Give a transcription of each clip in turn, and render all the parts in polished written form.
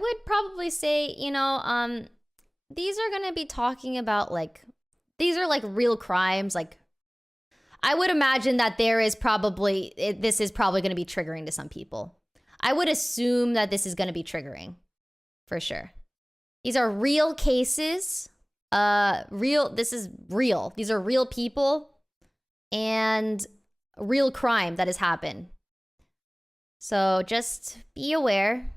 would probably say, you know, these are going to be talking about like, these are like real crimes. Like, I would imagine that this is probably going to be triggering to some people. I would assume that this is going to be triggering for sure. These are real cases. This is real. These are real people and real crime that has happened. So just be aware.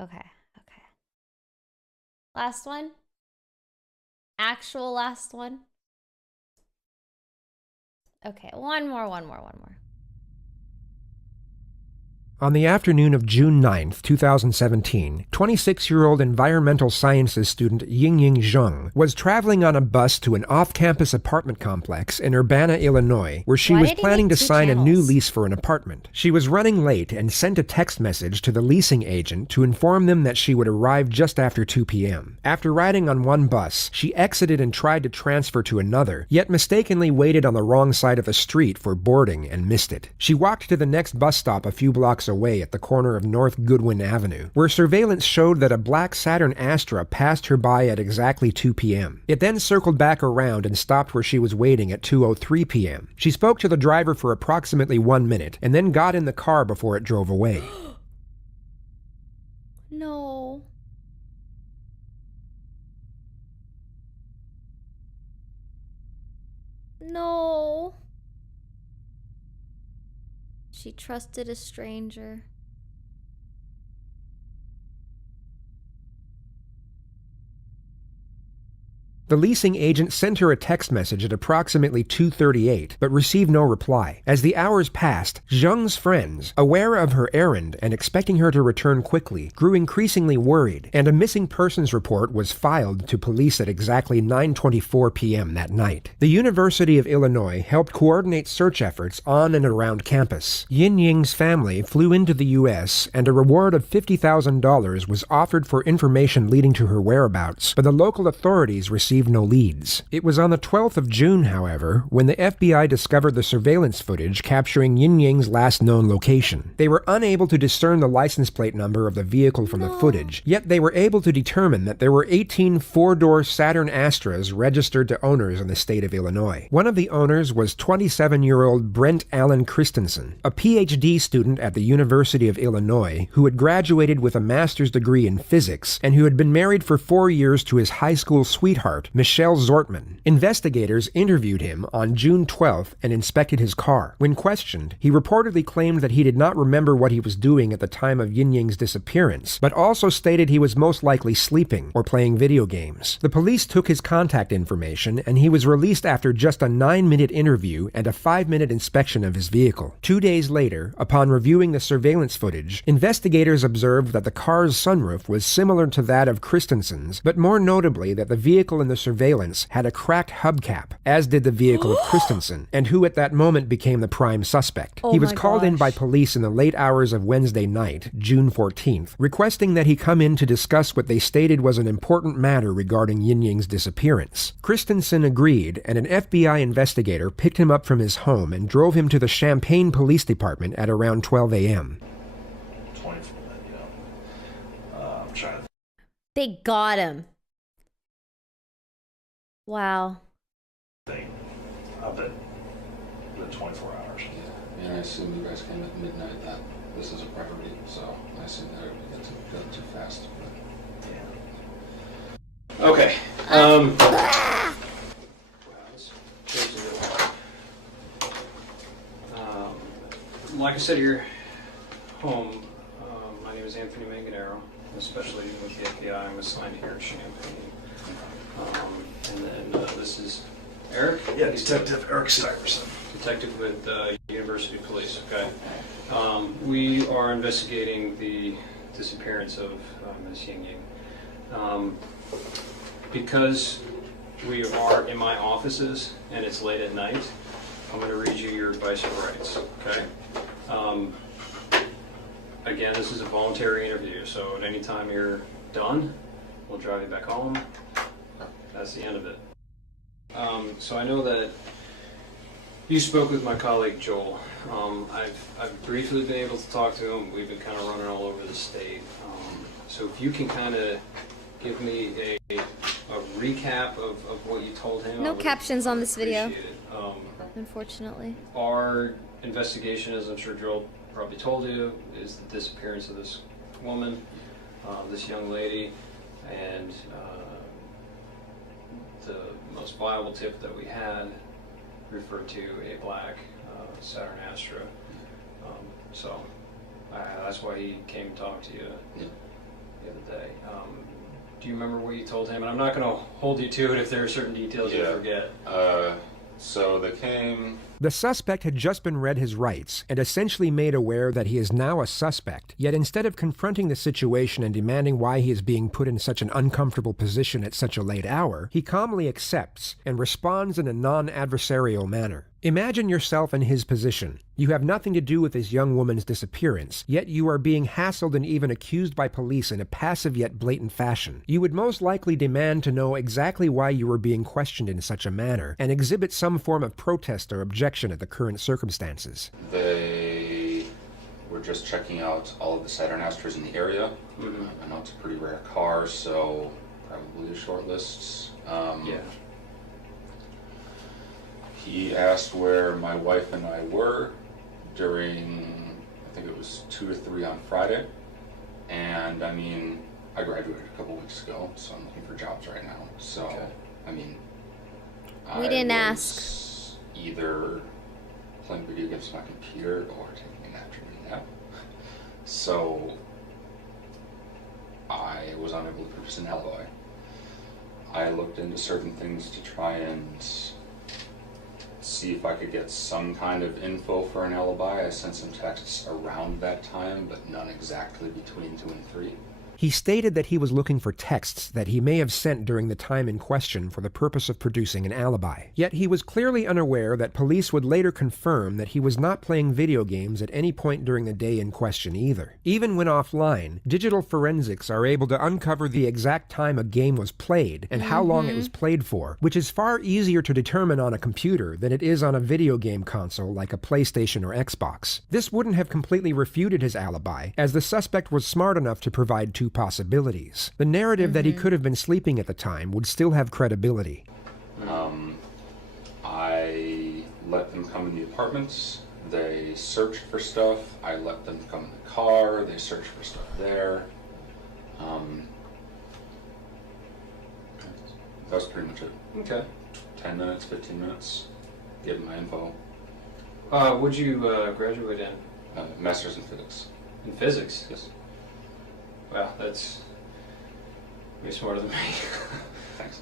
Okay. Last one. Actual last one. Okay, one more. On the afternoon of June 9th, 2017, 26-year-old environmental sciences student Yingying Zheng was traveling on a bus to an off-campus apartment complex in Urbana, Illinois, where she was planning to sign a new lease for an apartment. She was running late and sent a text message to the leasing agent to inform them that she would arrive just after 2 p.m. After riding on one bus, she exited and tried to transfer to another, yet mistakenly waited on the wrong side of the street for boarding and missed it. She walked to the next bus stop a few blocks away at the corner of North Goodwin Avenue, where surveillance showed that a black Saturn Astra passed her by at exactly 2 p.m. It then circled back around and stopped where she was waiting at 2:03 p.m. She spoke to the driver for approximately 1 minute and then got in the car before it drove away. No. No. She trusted a stranger. The leasing agent sent her a text message at approximately 2:38, but received no reply. As the hours passed, Zheng's friends, aware of her errand and expecting her to return quickly, grew increasingly worried, and a missing persons report was filed to police at exactly 9:24 p.m. that night. The University of Illinois helped coordinate search efforts on and around campus. Yingying's family flew into the U.S., and a reward of $50,000 was offered for information leading to her whereabouts, but the local authorities received no leads. It was on the 12th of June, however, when the FBI discovered the surveillance footage capturing Yingying's last known location. They were unable to discern the license plate number of the vehicle from the footage, yet they were able to determine that there were 18 four-door Saturn Astras registered to owners in the state of Illinois. One of the owners was 27-year-old Brendt Christensen, a PhD student at the University of Illinois who had graduated with a master's degree in physics and who had been married for 4 years to his high school sweetheart, Michelle Zortman. Investigators interviewed him on June 12th and inspected his car. When questioned, he reportedly claimed that he did not remember what he was doing at the time of Yingying's disappearance, but also stated he was most likely sleeping or playing video games. The police took his contact information, and he was released after just a 9-minute interview and a 5-minute inspection of his vehicle. 2 days later, upon reviewing the surveillance footage, investigators observed that the car's sunroof was similar to that of Christensen's, but more notably that the vehicle in the surveillance had a cracked hubcap, as did the vehicle of Christensen, and who at that moment became the prime suspect. He was called in by police in the late hours of Wednesday night, June 14th, requesting that he come in to discuss what they stated was an important matter regarding Yingying's disappearance. Christensen agreed, and an FBI investigator picked him up from his home and drove him to the Champaign Police Department at around 12 a.m. They got him. Wow. Up at the 24 hours. Yeah, I assume you guys came at midnight that this is a priority, so I assume that it would go too fast. But... yeah. Okay. Like I said, you're home. My name is Anthony Manganero, especially with the FBI. I'm assigned here at Champaign. And then this is Eric? Yeah, Detective Eric Stuyvesant. Detective with University Police, okay. We are investigating the disappearance of Ms. Yingying. Because we are in my offices and it's late at night, I'm going to read you your advice of rights, okay? Again, this is a voluntary interview, so at any time you're done, we'll drive you back home. That's the end of it. So I know that You spoke with my colleague Joel. I've briefly been able to talk to him. We've been kind of running all over the state. So if you can kind of give me a recap of what you told him. No captions on this video. Appreciate it. Unfortunately. Our investigation, as I'm sure Joel probably told you, is the disappearance of this woman, this young lady, and the most viable tip that we had referred to a black Saturn Astra. So that's why he came to talk to you the other day. Do you remember what you told him? And I'm not going to hold you to it if there are certain details you forget. So they came... The suspect had just been read his rights and essentially made aware that he is now a suspect, yet instead of confronting the situation and demanding why he is being put in such an uncomfortable position at such a late hour, he calmly accepts and responds in a non-adversarial manner. Imagine yourself in his position. You have nothing to do with this young woman's disappearance, yet you are being hassled and even accused by police in a passive yet blatant fashion. You would most likely demand to know exactly why you were being questioned in such a manner, and exhibit some form of protest or objection at the current circumstances. They were just checking out all of the Saturn Astras in the area. Mm-hmm. I know it's a pretty rare car, so probably a short list. Yeah. He asked where my wife and I were during, I think it was 2 or 3 on Friday. And I mean, I graduated a couple weeks ago, so I'm looking for jobs right now. So, Okay. I mean, We didn't ask. Either playing video games on my computer or taking an afternoon nap. So, I was unable to produce an alibi. I looked into certain things to try and see if I could get some kind of info for an alibi. I sent some texts around that time, but none exactly between 2 and 3. He stated that he was looking for texts that he may have sent during the time in question for the purpose of producing an alibi. Yet he was clearly unaware that police would later confirm that he was not playing video games at any point during the day in question either. Even when offline, digital forensics are able to uncover the exact time a game was played and how long it was played for, which is far easier to determine on a computer than it is on a video game console like a PlayStation or Xbox. This wouldn't have completely refuted his alibi, as the suspect was smart enough to provide 2 possibilities. The narrative that he could have been sleeping at the time would still have credibility. I let them come in the apartments. They searched for stuff. I let them come in the car. They searched for stuff there. That was pretty much it. Okay. 10 minutes, 15 minutes. Give them my info. What'd you graduate in? Master's in physics. In physics? Yes. Wow, that's way smarter than me. Thanks.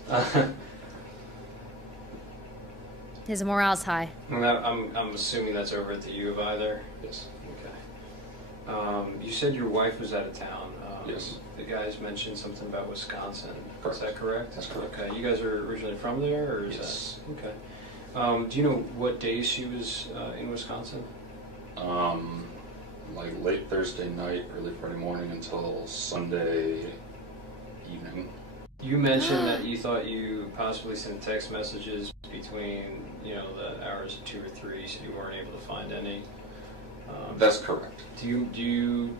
His morale's high. And I'm assuming that's over at the U of I there? Yes. Okay. You said your wife was out of town. Yes. The guys mentioned something about Wisconsin. Correct. Is that correct? That's correct. Okay. You guys are originally from there, or is Yes. that okay? Do you know what days she was in Wisconsin? Like late Thursday night, early Friday morning until Sunday evening. You mentioned that you thought you possibly sent text messages between, the hours of 2 or 3, so you weren't able to find any. That's correct. Do you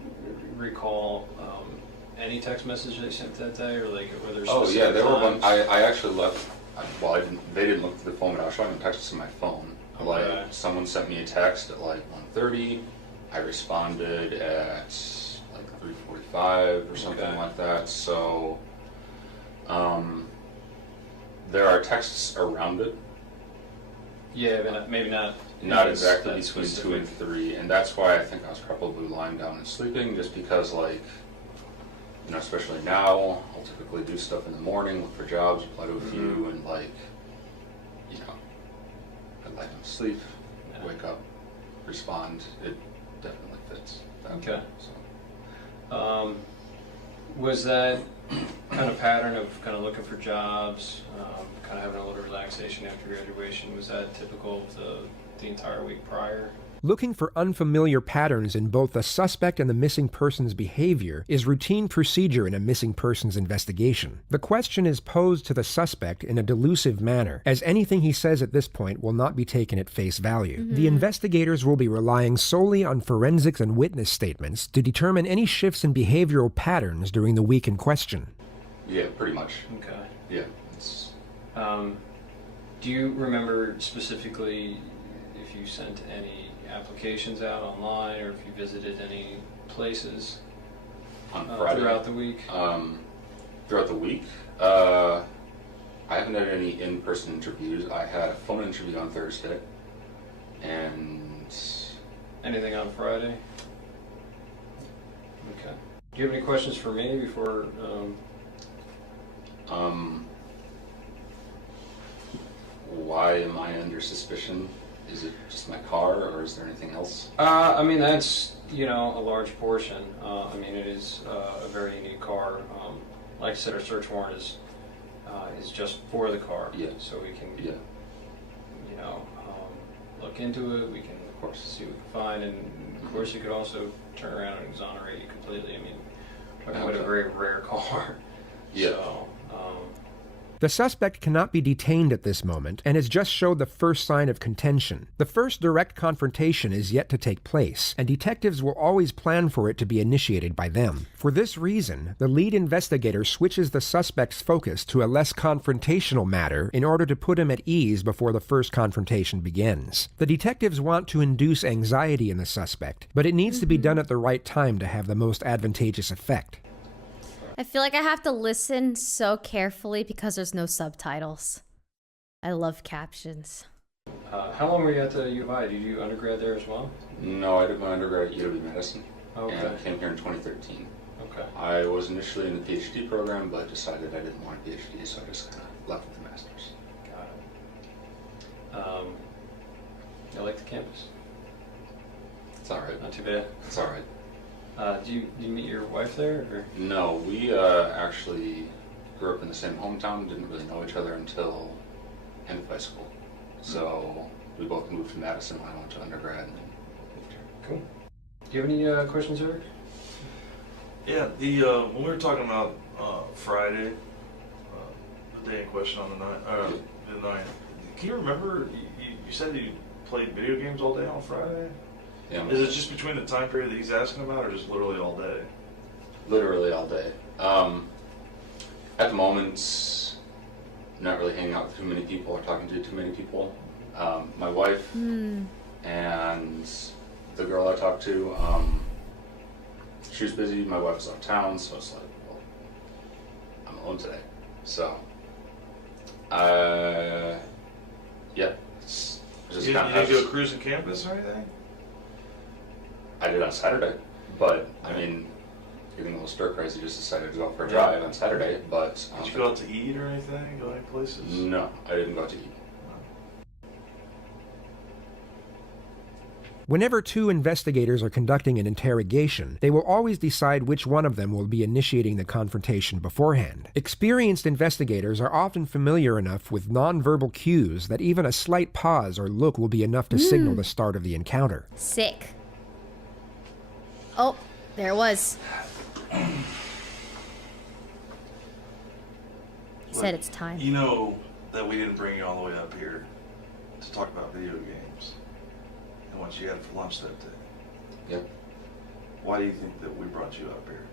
recall any text messages they sent that day, or like were there Oh yeah, specific there were one. times? I actually left. Well, They didn't look through the phone, but I was trying to text to my phone. Okay. Like someone sent me a text at like 1:30. I responded at like 3:45 or something Okay. like that. So there are texts around it. Yeah, but maybe not. Not that exactly between specific. 2 and 3, and that's why I think I was probably lying down and sleeping, just because, like, especially now, I'll typically do stuff in the morning, look for jobs, apply to a few, and, like, I lie down to sleep, Yeah. wake up, respond. It definitely fits. That Okay. way, so. Was that kind of pattern of kind of looking for jobs, kind of having a little relaxation after graduation, was that typical of the entire week prior? Looking for unfamiliar patterns in both the suspect and the missing person's behavior is routine procedure in a missing persons investigation. The question is posed to the suspect in a delusive manner, as anything he says at this point will not be taken at face value. The investigators will be relying solely on forensics and witness statements to determine any shifts in behavioral patterns during the week in question. Yeah, pretty much. Okay. Yeah. It's, Do you remember specifically if you sent any applications out online or if you visited any places on Friday. throughout the week? Throughout the week? I haven't had any in-person interviews. I had a phone interview on Thursday. And... Anything on Friday? Okay. Do you have any questions for me before... Why am I under suspicion? Is it just my car, or is there anything else? I mean, that's, you know, a large portion. I mean, it is a very unique car. Like I said, our search warrant is just for the car. Yeah. So we can, Yeah. you know, look into it. We can, of course, see what we can find. And, of course, you could also turn around and exonerate you completely. I mean, we're talking about a very rare car. Yeah. So, The suspect cannot be detained at this moment and has just showed the first sign of contention. The first direct confrontation is yet to take place, and detectives will always plan for it to be initiated by them. For this reason, the lead investigator switches the suspect's focus to a less confrontational matter in order to put him at ease before the first confrontation begins. The detectives want to induce anxiety in the suspect, but it needs to be done at the right time to have the most advantageous effect. I feel like I have to listen so carefully because there's no subtitles. I love captions. how long were you at the U of I? Did you do undergrad there as well? No, I did my undergrad at UW Medicine. Okay. And I came here in 2013. Okay. I was initially in the PhD program, but decided I didn't want a PhD, so I just kind of left with the master's. Got it. I like the campus. It's all right. Not too bad. It's all right. Did you meet your wife there? Or? No, we actually grew up in the same hometown, didn't really know each other until end of high school. So we both moved to Madison when I went to undergrad and then moved here. Cool. Do you have any questions, Eric? Yeah, when we were talking about Friday, the day in question on the night, can you remember, you said you played video games all day on Friday? Yeah, Is it just between the time period that he's asking about, or just literally all day? literally all day. At the moment, not really hanging out with too many people or talking to too many people. My wife and the girl I talked to, she was busy, my wife was out of town, so it's like, well, I'm alone today. So, yeah, it's just You kind didn't of do a cruising campus or anything? I did on Saturday, but I mean, getting a little stir crazy, just decided to go out for a drive on Saturday, but... Did you go out to eat or anything? Go any places? No, I didn't go out to eat. Whenever two investigators are conducting an interrogation, they will always decide which one of them will be initiating the confrontation beforehand. Experienced investigators are often familiar enough with nonverbal cues that even a slight pause or look will be enough to signal the start of the encounter. Sick. Oh, there it was. He said it's time. You know that we didn't bring you all the way up here to talk about video games and what you had for lunch that day. Yep. Why do you think that we brought you up here?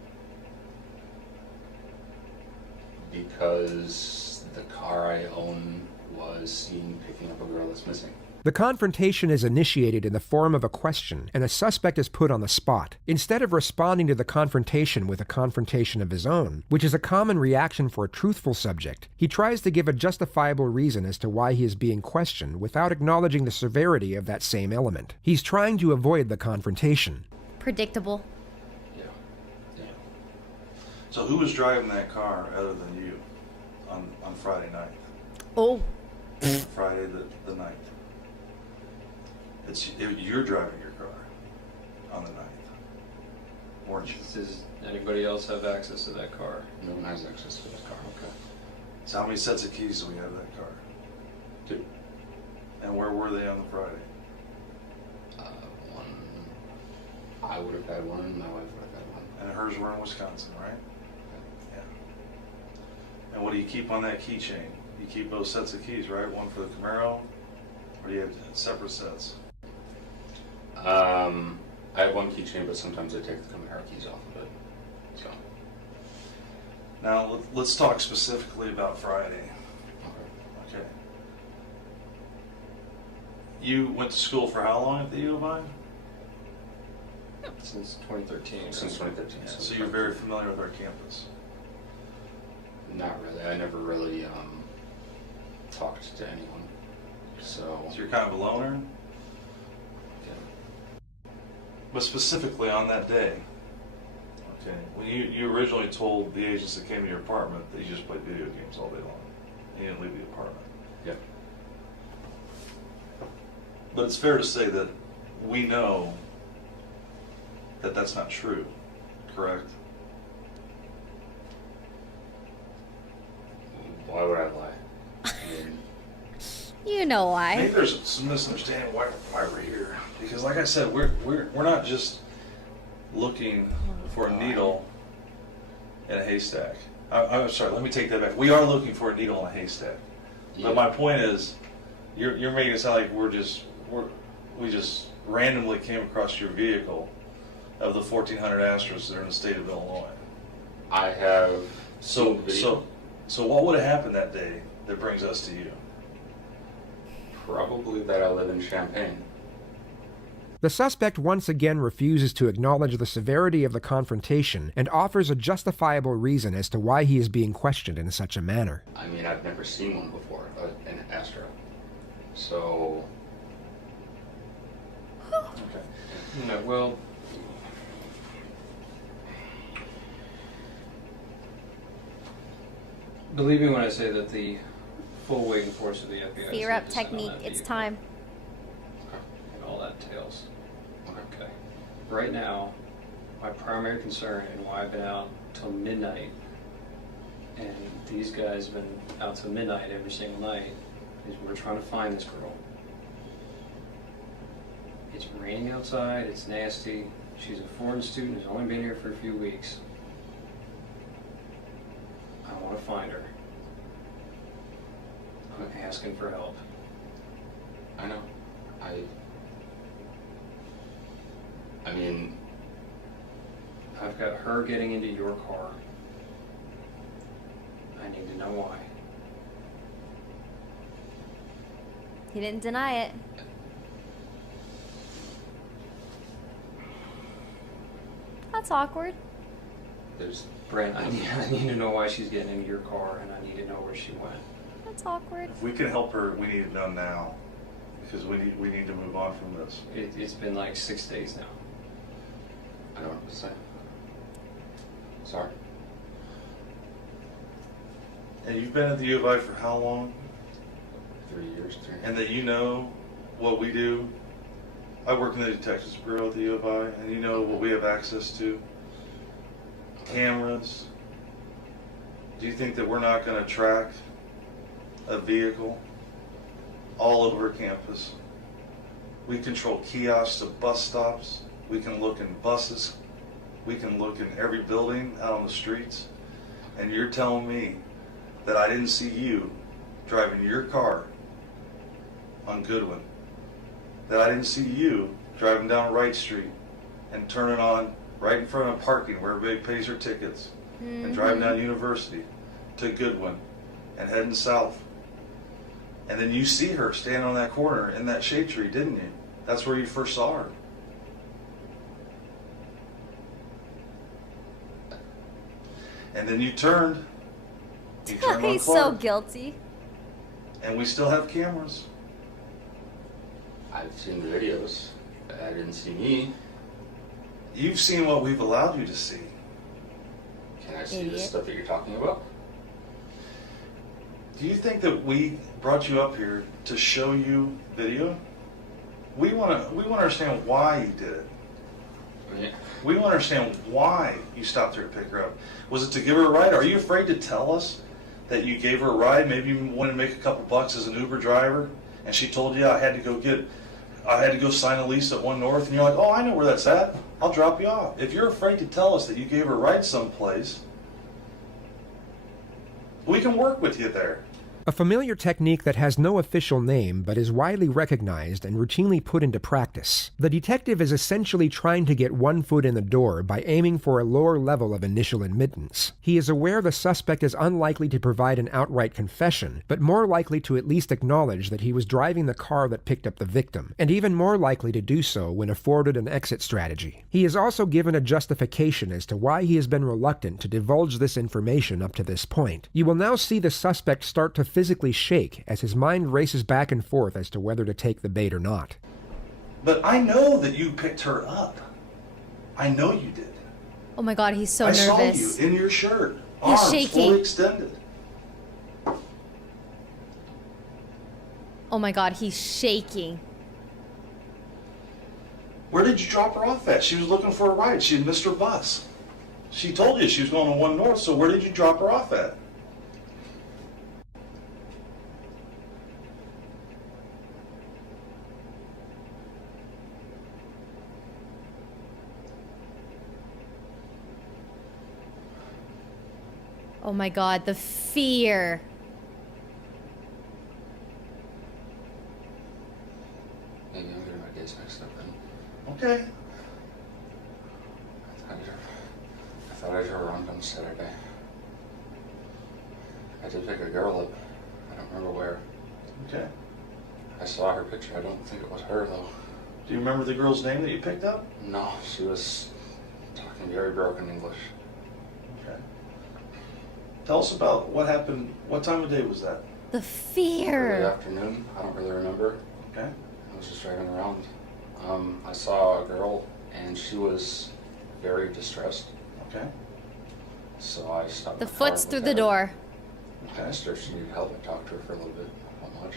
Because the car I own was seen picking up a girl that's missing. The confrontation is initiated in the form of a question, and the suspect is put on the spot. Instead of responding to the confrontation with a confrontation of his own, which is a common reaction for a truthful subject, he tries to give a justifiable reason as to why he is being questioned without acknowledging the severity of that same element. He's trying to avoid the confrontation. Predictable. Yeah. Yeah. So who was driving that car other than you on Friday night? Oh. Friday the 9th. You're driving your car on the 9th, weren't you? Does anybody else have access to that car? No one has access to that car. Okay. So how many sets of keys do we have to that car? 2. And where were they on the Friday? I would have had one, and my wife would have had one. And hers were in Wisconsin, right? Yeah. And what do you keep on that keychain? You keep both sets of keys, right? One for the Camaro, or do you have separate sets? I have one keychain, but sometimes I take the Camaro keys off of it. So. Now let's talk specifically about Friday. Okay. You went to school for how long at the U of I? Since 2013. Since 2013. Yeah, so you're very familiar with our campus. Not really. I never really talked to anyone. So you're kind of a loner? But specifically on that day, okay, when you originally told the agents that came to your apartment that you just played video games all day long, and you didn't leave the apartment. Yeah. But it's fair to say that we know that that's not true, correct? Why would I lie? I mean, You know why. Maybe there's some misunderstanding why we're here. Because like I said, we're not just looking for a needle in a haystack. I'm sorry, let me take that back. We are looking for a needle in a haystack. yeah. But my point is, you're making it sound like we just randomly came across your vehicle of the 1,400 Astros that are in the state of Illinois. I have So seen the video. so what would have happened that day that brings us to you? Probably that I live in Champaign. The suspect once again refuses to acknowledge the severity of the confrontation and offers a justifiable reason as to why he is being questioned in such a manner. I mean, I've never seen one before, an Astro. So, Okay. No, well, believe me when I say that the full weight and force of the FBI Fear is up descend on technique. that It's vehicle time. and all that entails. Okay. Right now, my primary concern and why I've been out till midnight, and these guys have been out till midnight every single night, is we're trying to find this girl. It's raining outside, it's nasty. She's a foreign student who's only been here for a few weeks. I want to find her. I'm asking for help. I know. I mean, I've got her getting into your car. I need to know why. He didn't deny it. That's awkward. there's Brent, I need to know why she's getting into your car, and I need to know where she went. That's awkward. If we can help her, we need it done now. Because we need to move on from this. It's been like 6 days now. I don't know what to say. Sorry. And you've been at the U of I for how long? 3 years. And that you know what we do? I work in the Detectives Bureau at the U of I, and you know what we have access to? Cameras. Do you think that we're not going to track a vehicle all over campus? We control kiosks of bus stops. We can look in buses. We can look in every building out on the streets. And you're telling me that I didn't see you driving your car on Goodwin, that I didn't see you driving down Wright Street and turning on right in front of parking where everybody pays their tickets, and driving down University to Goodwin and heading south. And then you see her standing on that corner in that shade tree, didn't you? That's where you first saw her. And then you turned. You turned on He's so Clark. guilty. And we still have cameras. I've seen the videos. I didn't see me. You've seen what we've allowed you to see. Can I see Idiot. the stuff that you're talking about? Do you think that we brought you up here to show you video? We want to understand why you did it. Yeah. We want to understand why you stopped her to pick her up. Was it to give her a ride? Are you afraid to tell us that you gave her a ride? Maybe you wanted to make a couple bucks as an Uber driver, and she told you I had to go sign a lease at One North, and you're like, oh, I know where that's at. I'll drop you off. If you're afraid to tell us that you gave her a ride someplace, we can work with you there. A familiar technique that has no official name but is widely recognized and routinely put into practice. The detective is essentially trying to get one foot in the door by aiming for a lower level of initial admittance. He is aware the suspect is unlikely to provide an outright confession, but more likely to at least acknowledge that he was driving the car that picked up the victim, and even more likely to do so when afforded an exit strategy. He is also given a justification as to why he has been reluctant to divulge this information up to this point. You will now see the suspect start to physically shake as his mind races back and forth as to whether to take the bait or not. But I know that you picked her up. I know you did. Oh my God, he's so I nervous. saw you in your shirt. He's Arms shaking. fully extended. Oh my God, he's shaking. Where did you drop her off at? She was looking for a ride. She had missed her bus. She told you she was going to 1 North, so where did you drop her off at? Oh my God, the fear. Maybe I'm getting my days mixed up then. Okay. I thought I drove around on Saturday. I did pick a girl up. I don't remember where. Okay. I saw her picture. I don't think it was her, though. Do you remember the girl's name that you picked up? No, she was talking very broken English. Okay. Tell us about what happened. What time of day was that? The Early fear. afternoon. I don't really remember. Okay. I was just driving around. I saw a girl, and she was very distressed. Okay. So I stopped. The my car, foot's looked through at the her, door. I asked her if she needed help. I talked to her for a little bit. Not much.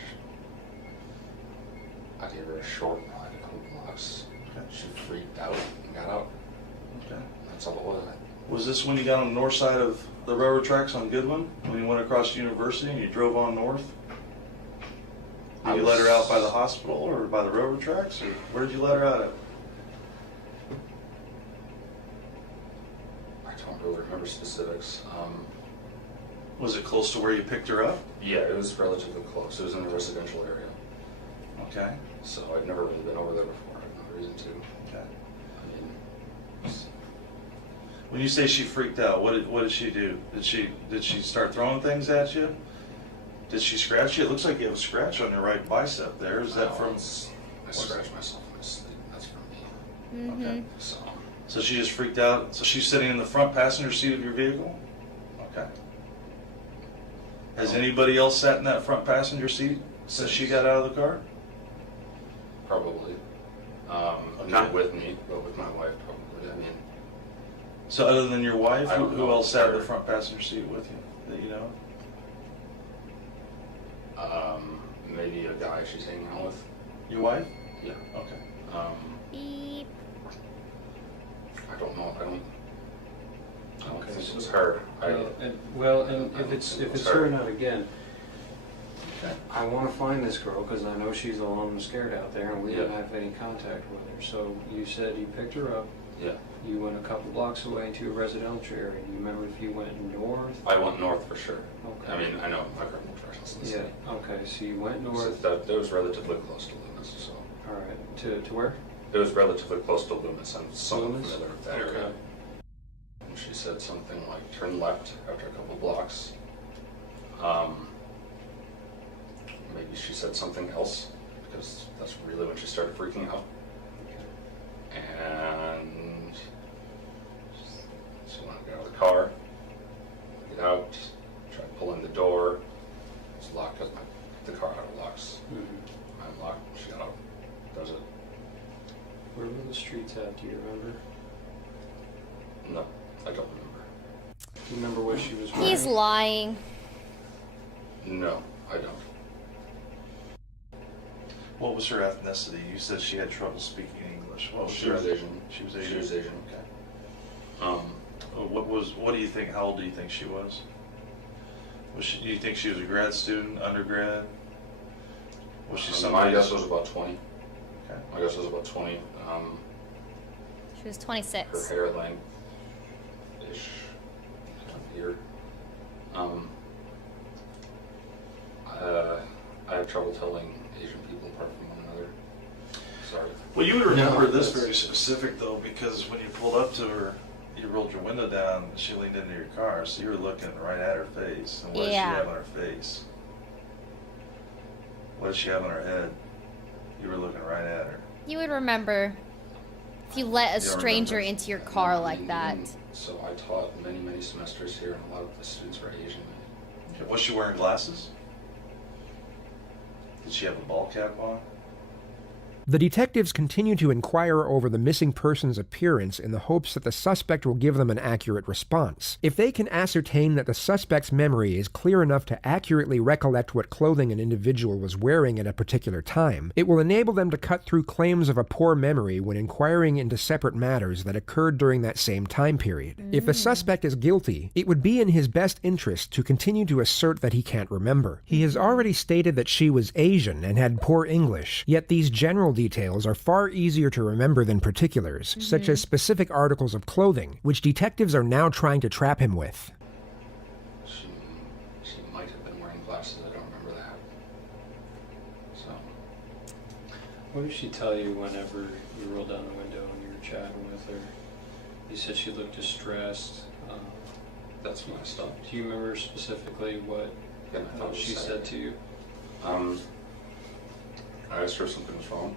I gave her a short ride, a couple blocks. Okay. She freaked out and got out. Okay. That's all it was. Was this when you got on the north side of the railroad tracks on Goodwin? When you went across University and you drove on north? Did you let her out by the hospital or by the railroad tracks? Or where did you let her out at? I don't really remember specifics. Was it close to where you picked her up? Yeah, it was relatively close. It was in a residential area. Okay. So I'd never really been over there before. I had no reason to. Okay. I mean, When you say she freaked out, what did she do? Did she start throwing things at you? Did she scratch you? It looks like you have a scratch on your right bicep there. Is that from? I scratched myself in my sleep. That's from me. Mm-hmm. Okay. So So she just freaked out. So she's sitting in the front passenger seat of your vehicle? Okay. Has anybody else sat in that front passenger seat since she got out of the car? probably. Not with me, but with my wife probably. I mean, So other than your wife, I don't who know else sat in the her. front passenger seat with you that you know? maybe a guy she's hanging out with. Your wife? Yeah. Okay. Beep. I don't know. I don't Okay, think it so- was her. And if it's her not again, Okay. I want to find this girl because I know she's alone and scared out there, and we don't Yeah. have any contact with her. So you said you picked her up. Yeah. You went a couple blocks away into a residential area. Do you remember if you went north? I went north for sure. Okay. I mean, I know my criminal directions. in the Yeah. city. Okay. So you went So north. that was relatively close to Loomis. So All right. To where? it was relatively close to Loomis. I'm somewhat Loomis? familiar with that area. Okay. And she said something like turn left after a couple blocks. Maybe she said something else because that's really when she started freaking out. And she wanted to get out of the car, get out, tried pulling the door. It's locked because the car auto locks. Mm-hmm. I'm locked. She got out. Does it? Where were the streets at? Do you remember? No, I don't remember. Do you remember what she was wearing? He's lying. No, I don't. What was her ethnicity? You said she had trouble speaking English. What was She was her- Asian. She was She Asian. was Asian. Okay. What do you think? How old do you think she was? Do you think she was a grad student, undergrad? Was she My somebody? guess was about 20. Okay. My guess was about 20. She was 26. Her hair length-ish, kind of here. I have trouble telling Asian people apart from one another. Sorry. Well, you would remember this that's- very specific though, because when you pulled up to her, you rolled your window down, she leaned into your car, so you were looking right at her face. And what did she Yeah. have on her face? What did she have on her head? You were looking right at her. You would remember if you let a Yeah, I stranger remember. into your car like And- that. and So I taught many semesters here, and a lot of the students were Asian. Okay, was she wearing glasses? Did she have a ball cap on? The detectives continue to inquire over the missing person's appearance in the hopes that the suspect will give them an accurate response. If they can ascertain that the suspect's memory is clear enough to accurately recollect what clothing an individual was wearing at a particular time, it will enable them to cut through claims of a poor memory when inquiring into separate matters that occurred during that same time period. If the suspect is guilty, it would be in his best interest to continue to assert that he can't remember. He has already stated that she was Asian and had poor English, yet these general details are far easier to remember than particulars, such as specific articles of clothing, which detectives are now trying to trap him with. She might have been wearing glasses. I don't remember that. So What did she tell you whenever you rolled down the window and you were chatting with her? You said she looked distressed. that's when I stopped. Do you remember specifically what Yeah, I thought it was she sad. said to you? I asked her if something was wrong.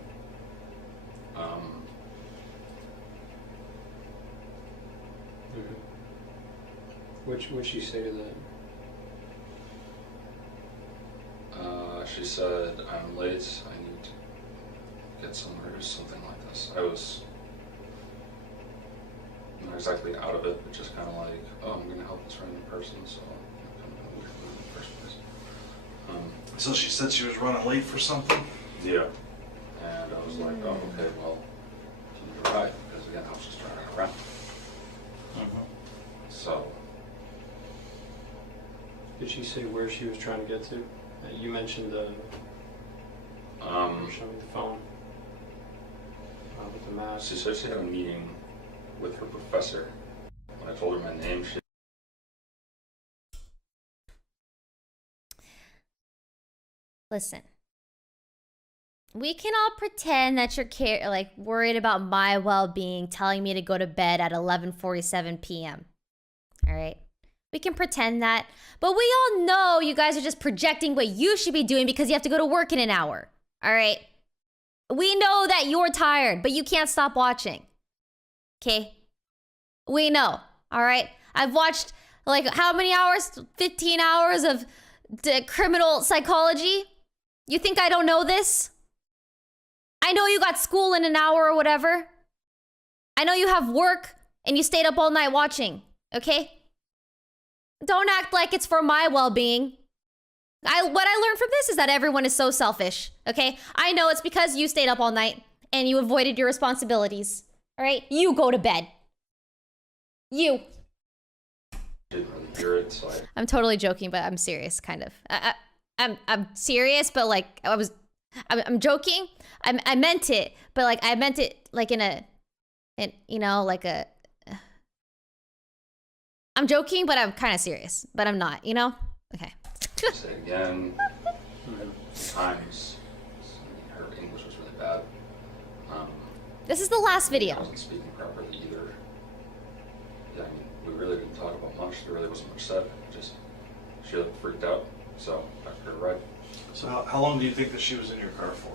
What'd she say to that? She said, "I'm late. I need to get somewhere," or something like this. I was not exactly out of it, but just kind of like, "Oh, I'm going to help this random person, so I'm going to look for them in the first place." So she said she was running late for something? Yeah. And I was like, "Oh, okay, well, you're right," because again, I was just trying to around. So, Did she say where she was trying to get to? You mentioned the show me the phone with the mask. she said she had a meeting with her professor. When I told her my name, she Listen. We can all pretend that you're worried about my well-being, telling me to go to bed at 11:47 p.m. All right? We can pretend that. But we all know you guys are just projecting what you should be doing because you have to go to work in an hour. All right? We know that you're tired, but you can't stop watching. Okay? We know. All right? I've watched how many hours? 15 hours of criminal psychology? You think I don't know this? I know you got school in an hour or whatever. I know you have work and you stayed up all night watching, okay? Don't act like it's for my well-being. What I learned from this is that everyone is so selfish, okay? I know it's because you stayed up all night and you avoided your responsibilities, all right? You go to bed. You. didn't really hear it, so I'm totally joking, but I'm serious, kind of. I'm serious, but I'm joking. I meant it, but I meant it I'm joking, but I'm kind of serious, but I'm not, Okay. I said it again. Times her English was really bad. This is the last I video. wasn't speaking properly either. Yeah, I mean, we really didn't talk about much. There really wasn't much said. Just she looked freaked out, so I took her right. So how long do you think that she was in your car for?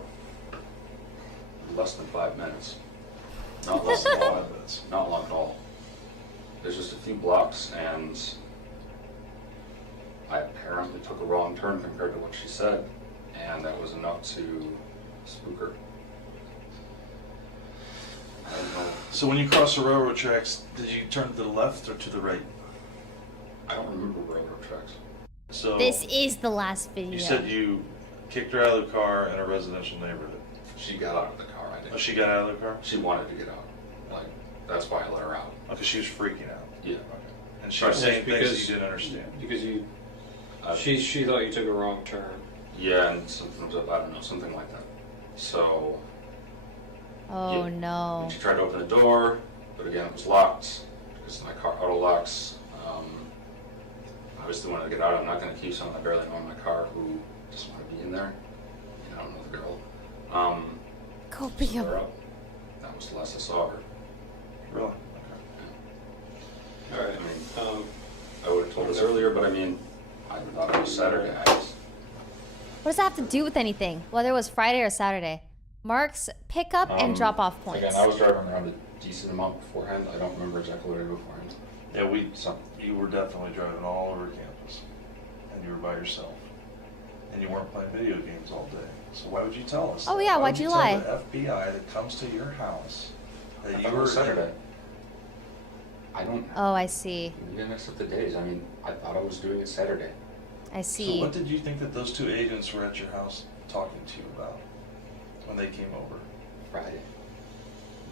Less than 5 minutes. Not less than 5 minutes. Not long at all. There's just a few blocks, and I apparently took a wrong turn compared to what she said, and that was enough to spook her. I don't know. So when you crossed the railroad tracks, did you turn to the left or to the right? I don't remember railroad tracks. So This is the last video. you said you kicked her out of the car in a residential neighborhood. She got out of the car. I Oh, didn't. she got out of the car? She wanted to get out. That's why I let her out. Okay, she was freaking out. Yeah. Okay. And she was saying things that Because- you didn't understand. Because you, Uh, she thought you took a wrong turn. Yeah, and something was up. I don't know, something like that. So Oh Yeah. no. when she tried to open the door, but again, it was locked because my car auto locks. I was the one to get out. I'm not going to keep someone I barely know in my car who just want to be in there. I don't know the girl. Copium. Her up. That was the last I saw her. Really? Okay. Yeah. All right. I mean, I would have told us earlier, but I mean, I thought it was Saturday. What does that have to do with anything? Whether it was Friday or Saturday? Mark's pickup and drop off points. Again, I was driving around a decent amount beforehand. I don't remember exactly what I did beforehand. Yeah, you were definitely driving all over campus, and you were by yourself, and you weren't playing video games all day. So why would you tell us? Oh, that? yeah, Why why'd would you tell lie? The FBI that comes to your house that I you thought it were was Saturday. I don't. Oh, I see. You didn't mix up the days. I mean, I thought I was doing it Saturday. I So see. what did you think that those two agents were at your house talking to you about when they came over? Friday.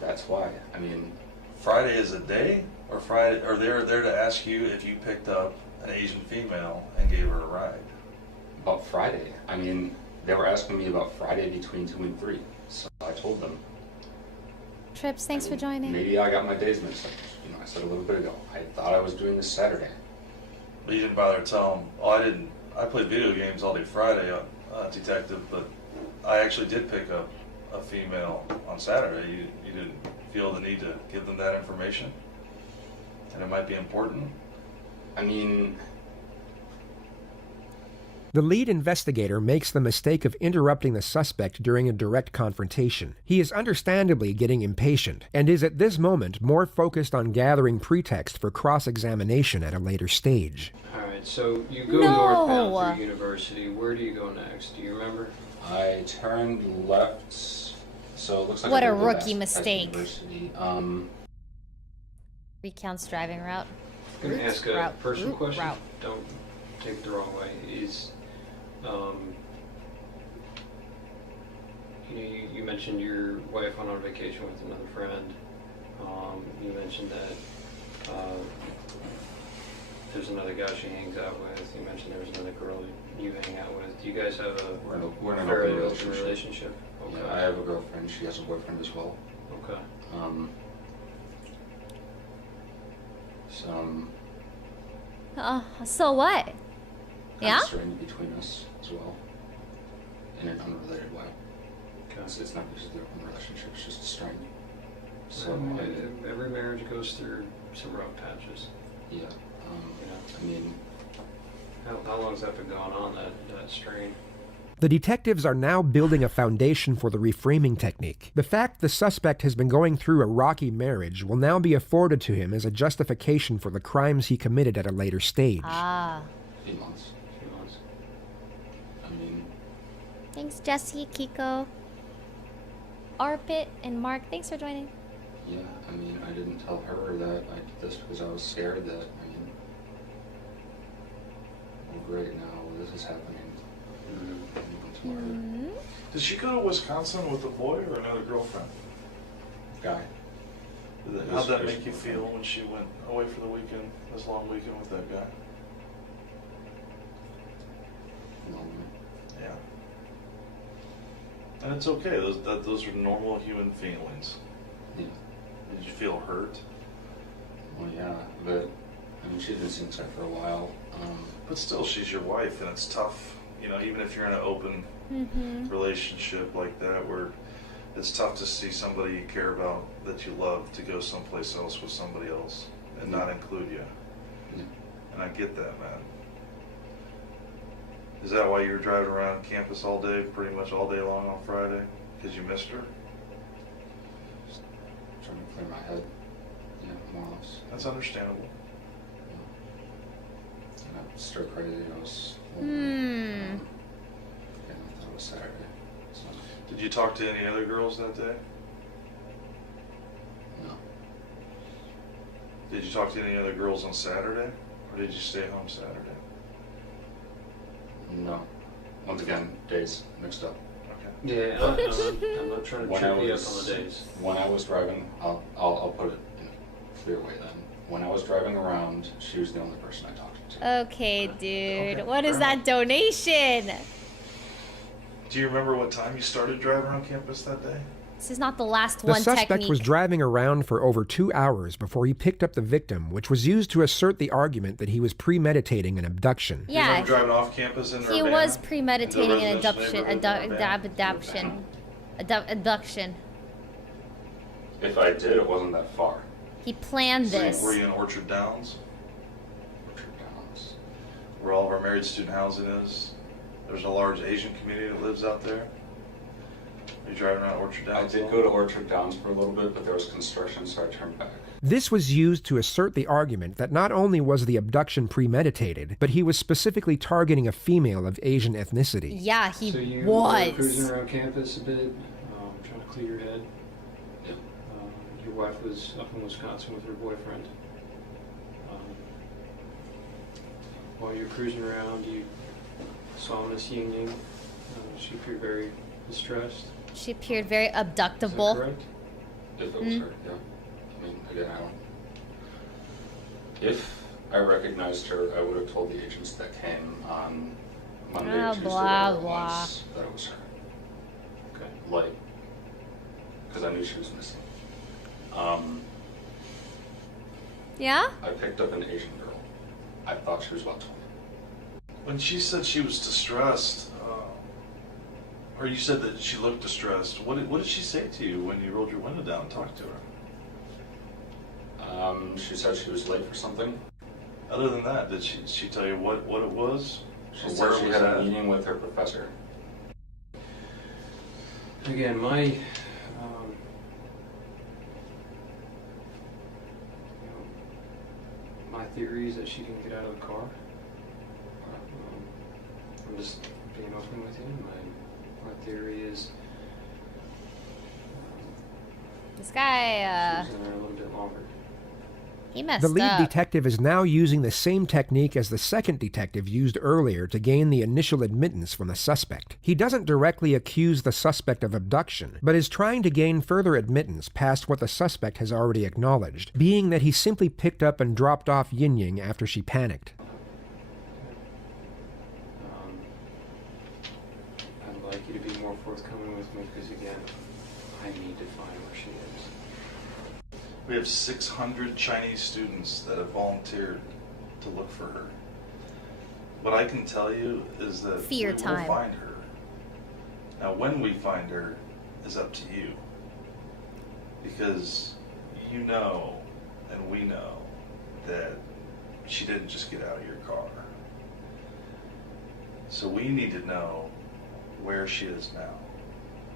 That's why. I mean, Friday is a day, or Friday, or they're there to ask you if you picked up an Asian female and gave her a ride. about Friday. I mean, they were asking me about Friday between 2 and 3. So I told them. Trips, thanks for joining. Maybe I got my days mixed up. You know, I said a little bit ago. I thought I was doing this Saturday. But you didn't bother to tell them, oh, I didn't. I played video games all day Friday, detective, but I actually did pick up a female on Saturday. You didn't feel the need to give them that information? And it might be important? I mean, The lead investigator makes the mistake of interrupting the suspect during a direct confrontation. He is understandably getting impatient, and is at this moment more focused on gathering pretext for cross-examination at a later stage. All right, so you go No. northbound through University. Where do you go next? Do you remember? I turned left, so it looks like What I a did go rookie past mistake. University. Recounts driving route. I'm gonna ask a Route. personal Route. question. Route. Don't take it the wrong way. You mentioned your wife went on vacation with another friend. You mentioned that there's another guy she hangs out with. You mentioned there was another girl you hang out with. Do you guys have a We're in an fairly open open relationship? Okay. Yeah, I have a girlfriend. She has a boyfriend as well. Okay. Some So what? kind Yeah? of strain between us as well, in an unrelated way. Okay. It's not because of their own relationship, it's just a strain. So, So every marriage goes through some rough patches. yeah, I mean, How long has that been going on, that strain? The detectives are now building a foundation for the reframing technique. The fact the suspect has been going through a rocky marriage will now be afforded to him as a justification for the crimes he committed at a later stage. Ah. a few months. A few months. I mean, Thanks, Jesse, Kiko, Arpit, and Mark. Thanks for joining. yeah, I mean, I didn't tell her that I did this because I was scared that, I mean, oh great, now this is happening. Tomorrow. Did she go to Wisconsin with a boy or another girlfriend? Guy. How'd that make you feel when she went away for the weekend, this long weekend with that guy? Lonely. Yeah. And it's okay. Those are normal human feelings. Yeah. Did you feel hurt? Well, yeah, but I mean, she's been seeing this guy for a while. But still, she's your wife, and it's tough. You know, even if you're in an open relationship like that, where it's tough to see somebody you care about, that you love, to go someplace else with somebody else and not include you. Yeah. And I get that, man. Is that why you were driving around campus all day, pretty much all day long on Friday? Because you missed her? Just trying to clear my head. Yeah, more or less. That's understandable. And I was stir crazy. I was. Hmm. Yeah, I thought it was Saturday. So, Did you talk to any other girls that day? no. Did you talk to any other girls on Saturday? Or did you stay home Saturday? No. Once again, days mixed up. Okay. Yeah, I'm not trying to When trip I you up was- on the days. When I was driving, I'll put it in a clear way then. When I was driving around, she was the only person I talked to. Okay, dude. Okay, What is fair that enough. donation? Do you remember what time you started driving around campus that day? This is not the last The one suspect technique. was driving around for over 2 hours before he picked up the victim, which was used to assert the argument that he was premeditating an abduction. You Yeah, remember driving off campus in he Urbana? was In premeditating the an residential neighborhood in Urbana? abduction. If I did, it wasn't that far. He planned So this. were you in Orchard Downs, Orchard Downs. where all of our married student housing is? There's a large Asian community that lives out there. Are you driving around Orchard I Downs? did go to Orchard Downs for a little bit, but there was construction, so I turned back. This was used to assert the argument that not only was the abduction premeditated, but he was specifically targeting a female of Asian ethnicity. Yeah, he So you were cruising was. around campus a bit, trying to clear your head. Yeah. Your wife was up in Wisconsin with her boyfriend. While you were cruising around, you saw Miss Ying Ying. She appeared very distressed. She appeared very Is that abductable. correct? If it was her, yeah. I mean, again, I don't. If I recognized her, I would have told the agents that came on Monday or Tuesday, blah, whatever it blah. was, that it was her. Okay. Like, because I knew she was missing. Yeah? I picked up an Asian girl. I thought she was about 20. When she said she was distressed, or you said that she looked distressed, what did she say to you when you rolled your window down and talked to her? She said she was late for something. Other than that, did she tell you what it was? She Or said where she was had that? a meeting with her professor. Again, my my theory is that she didn't get out of the car. I'm just being open with you. My theory is This guy, she was in there a little bit longer. he messed The lead up. detective is now using the same technique as the second detective used earlier to gain the initial admittance from the suspect. He doesn't directly accuse the suspect of abduction, but is trying to gain further admittance past what the suspect has already acknowledged, being that he simply picked up and dropped off Yin Ying after she panicked. I'd like you to be more forthcoming with me because, again, I need to find where she is. We have 600 Chinese students that have volunteered to look for her. What I can tell you is that Fear we will time. find her. Now, when we find her is up to you. Because you know, and we know, that she didn't just get out of your car. So we need to know where she is now,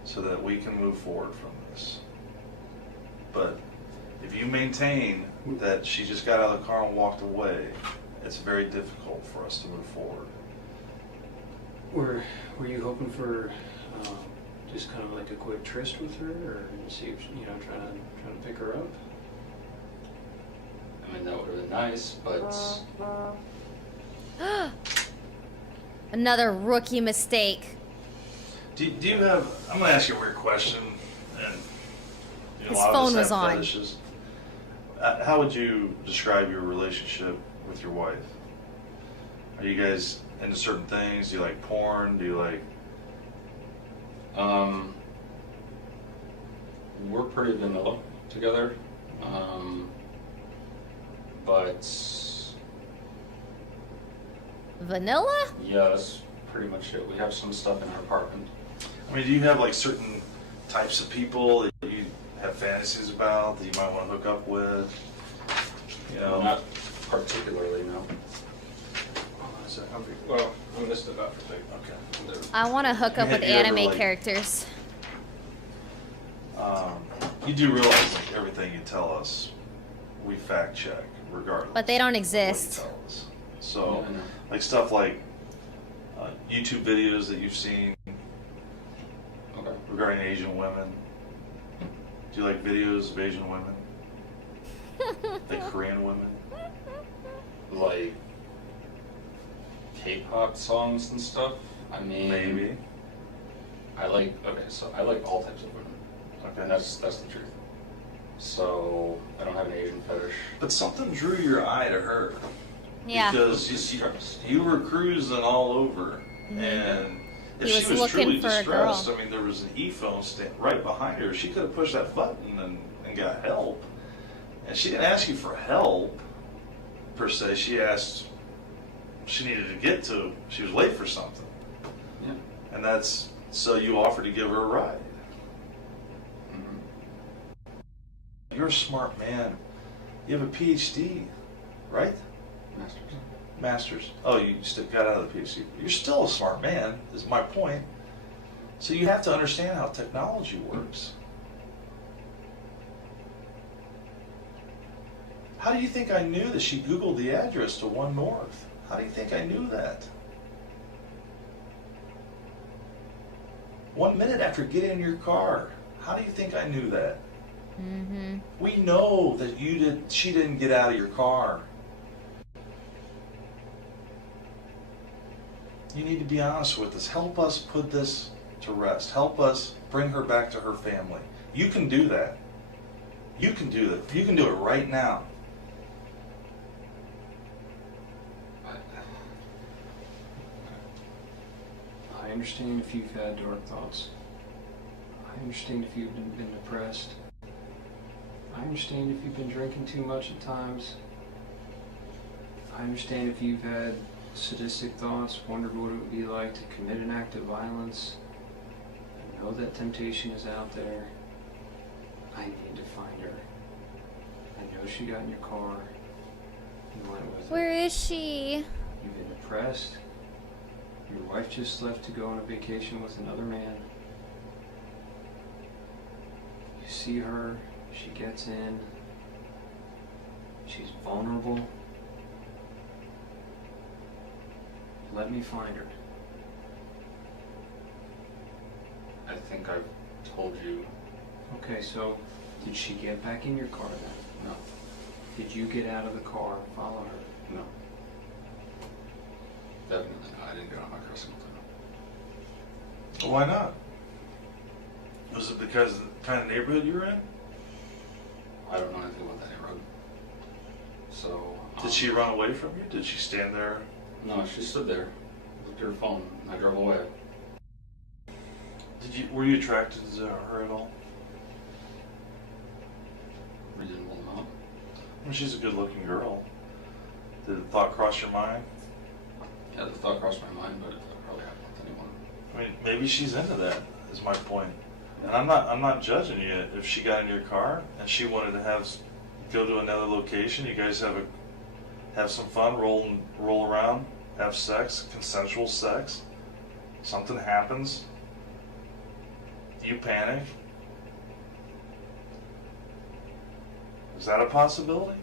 so that we can move forward from this. But if you maintain that she just got out of the car and walked away, it's very difficult for us to move forward. Were you hoping for just kind of like a quick tryst with her, or see if trying to pick her up? I mean, that would have been nice, but Another rookie mistake. Do you have, I'm going to ask you a weird question, and His a lot phone of us was have on. fetishes. How would you describe your relationship with your wife? Are you guys into certain things? Do you like porn? Do you like... we're pretty vanilla together. But Vanilla? yeah, that's pretty much it. We have some stuff in our apartment. I mean, do you have like certain types of people that you have fantasies about that you might want to hook up with? You know, Not particularly, no. Well, I missed it about for okay. I want to hook up Have with you ever, anime like- characters. You do realize like everything you tell us, we fact check regardless. But they don't of what you exist. tell us. So, Yeah, I know. like stuff like YouTube videos that you've seen Okay. regarding Asian women. Do you like videos of Asian women? Like Korean women? Like K-pop songs and stuff. I mean, Maybe. I like all types of women. Okay. And that's the truth. So I don't have an Asian fetish. But something drew your eye to her. Yeah. Because you were cruising all over. Mm-hmm. And If He she was was looking truly for a girl. distressed, I mean, there was an e-phone stand right behind her. She could have pushed that button and got help. And she didn't ask you for help, per se. She asked, she needed to get to, she was late for something. Yeah. And that's, so you offered to give her a ride. Mhm. You're a smart man. You have a PhD, right? Masters. Master's. Oh, you got out of the PhD. You're still a smart man, is my point. So you have to understand how technology works. How do you think I knew that she Googled the address to 1 North? How do you think I knew that? 1 minute after getting in your car. How do you think I knew that? Mm-hmm. We know that she didn't get out of your car. You need to be honest with us. Help us put this to rest. Help us bring her back to her family. You can do that. You can do that. You can do it right now. I understand if you've had dark thoughts. I understand if you've been depressed. I understand if you've been drinking too much at times. I understand if you've had sadistic thoughts, wondered what it would be like to commit an act of violence. I know that temptation is out there. I need to find her. I know she got in your car. You went with her. Where is she? You've been depressed. Your wife just left to go on a vacation with another man. You see her, she gets in. She's vulnerable. Let me find her. I think I've told you. Okay, so did she get back in your car then? No. Did you get out of the car and follow her? No. Definitely not. I didn't get on my car single time. Why not? Was it because of the kind of neighborhood you were in? I don't know anything about that neighborhood. So. Did she run away from you? Did she stand there? No, she stood there, looked at her phone, and I drove away. Were you attracted to her at all? Reasonable amount. I mean, she's a good-looking girl. Did the thought cross your mind? Yeah, the thought crossed my mind, but it probably happened with anyone. I mean, maybe she's into that. Is my point. And I'm not judging you if she got in your car and she wanted to go to another location. You guys have some fun, roll around, have sex, consensual sex. Something happens. You panic. Is that a possibility?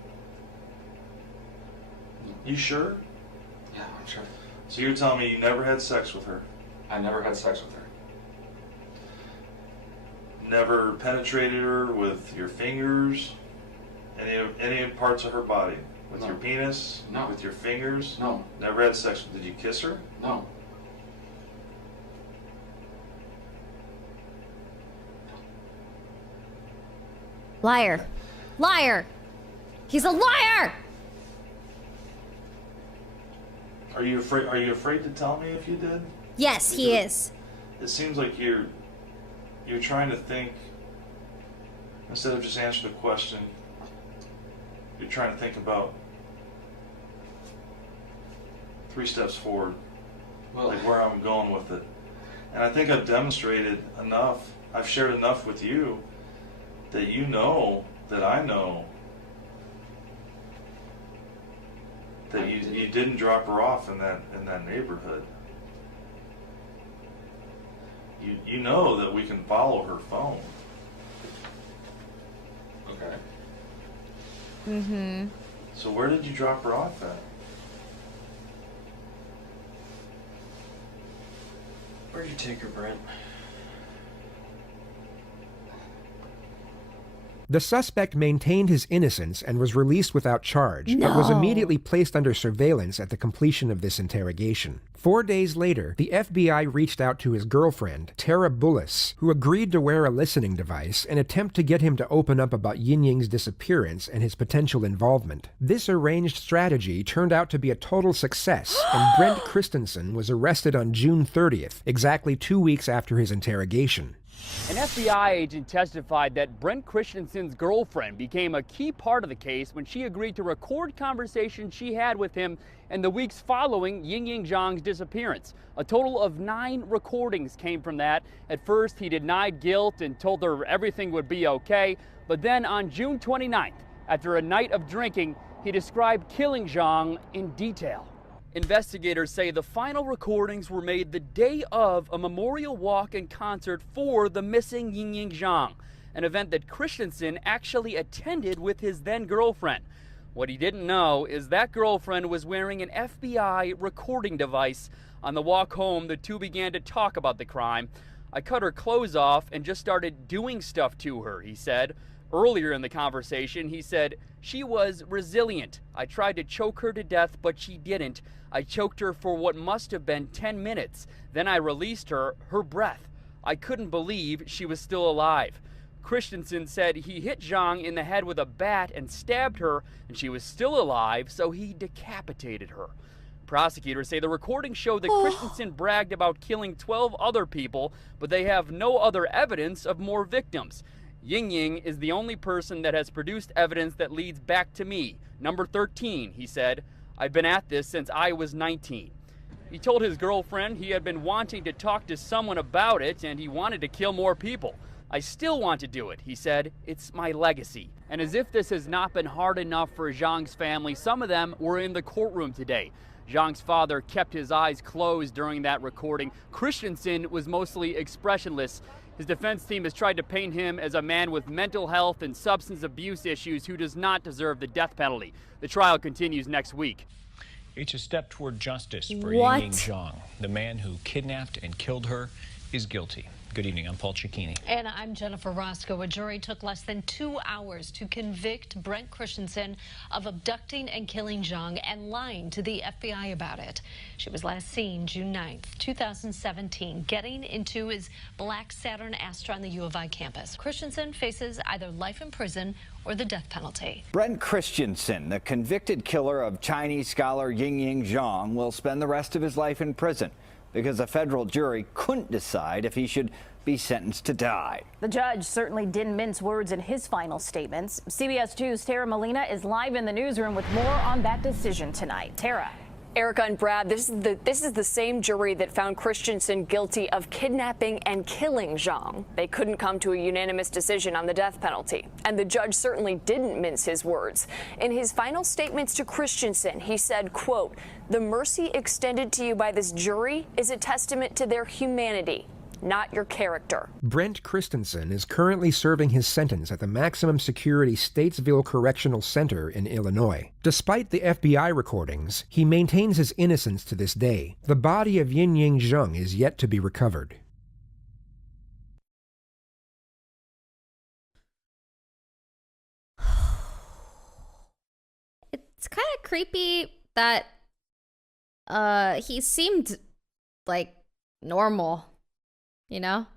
You sure? Yeah, I'm sure. So you're telling me you never had sex with her? I never had sex with her. Never penetrated her with your fingers? Any parts of her body? With No. your penis? No. With your fingers? No. Never had sex. Did you kiss her? No. Liar. Liar. He's a liar! Are you afraid to tell me if you did? Yes, he is. It seems like you're trying to think, instead of just answer the question, you're trying to think about 3 steps forward, Well, like where I'm going with it. And I think I've demonstrated enough, I've shared enough with you that you know that I know that you didn't drop her off in that neighborhood. You know that we can follow her phone. okay. Mm-hmm. So where did you drop her off at? Where'd you take her, Brent? The suspect maintained his innocence and was released without charge, but was No. immediately placed under surveillance at the completion of this interrogation. 4 days later, the FBI reached out to his girlfriend, Tara Bullis, who agreed to wear a listening device and attempt to get him to open up about Yin Ying's disappearance and his potential involvement. This arranged strategy turned out to be a total success, and Brendt Christensen was arrested on June 30th, exactly 2 weeks after his interrogation. An FBI agent testified that Brendt Christensen's girlfriend became a key part of the case when she agreed to record conversations she had with him in the weeks following Ying Zhang's disappearance. A total of 9 recordings came from that. At first, he denied guilt and told her everything would be okay. But then on June 29th, after a night of drinking, he described killing Zhang in detail. Investigators say the final recordings were made the day of a memorial walk and concert for the missing Ying Zhang, an event that Christensen actually attended with his then-girlfriend. What he didn't know is that girlfriend was wearing an FBI recording device. On the walk home, the two began to talk about the crime. "I cut her clothes off and just started doing stuff to her," he said. Earlier in the conversation, he said, "She was resilient. I tried to choke her to death, but she didn't. I choked her for what must have been 10 minutes. Then I released her breath. I couldn't believe she was still alive." Christensen said he hit Zhang in the head with a bat and stabbed her, and she was still alive, so he decapitated her. Prosecutors say the recordings show that Christensen bragged about killing 12 other people, but they have no other evidence of more victims. Ying is the only person that has produced evidence that leads back to me. Number 13, he said. "I've been at this since I was 19. He told his girlfriend he had been wanting to talk to someone about it and he wanted to kill more people. "I still want to do it," he said. "It's my legacy." And as if this has not been hard enough for Zhang's family, some of them were in the courtroom today. Zhang's father kept his eyes closed during that recording. Christensen was mostly expressionless. His defense team has tried to paint him as a man with mental health and substance abuse issues who does not deserve the death penalty. The trial continues next week. It's a step toward justice for What? Ying Zhang. The man who kidnapped and killed her is guilty. Good evening, I'm Paul Cicchini. And I'm Jennifer Roscoe. A jury took less than 2 hours to convict Brendt Christensen of abducting and killing Zhang and lying to the FBI about it. She was last seen June 9th, 2017, getting into his black Saturn Astra on the U of I campus. Christensen faces either life in prison or the death penalty. Brendt Christensen, the convicted killer of Chinese scholar Ying Zhang, will spend the rest of his life in prison because a federal jury couldn't decide if he should be sentenced to die. The judge certainly didn't mince words in his final statements. CBS 2's Tara Molina is live in the newsroom with more on that decision tonight. Tara. Erica and Brad, this is the same jury that found Christensen guilty of kidnapping and killing Zhang. They couldn't come to a unanimous decision on the death penalty, and the judge certainly didn't mince his words. In his final statements to Christensen, he said, quote, "The mercy extended to you by this jury is a testament to their humanity, not your character." Brendt Christensen is currently serving his sentence at the maximum security Statesville Correctional Center in Illinois. Despite the FBI recordings, he maintains his innocence to this day. The body of Ying Zhang is yet to be recovered. It's kind of creepy that he seemed like normal, you know?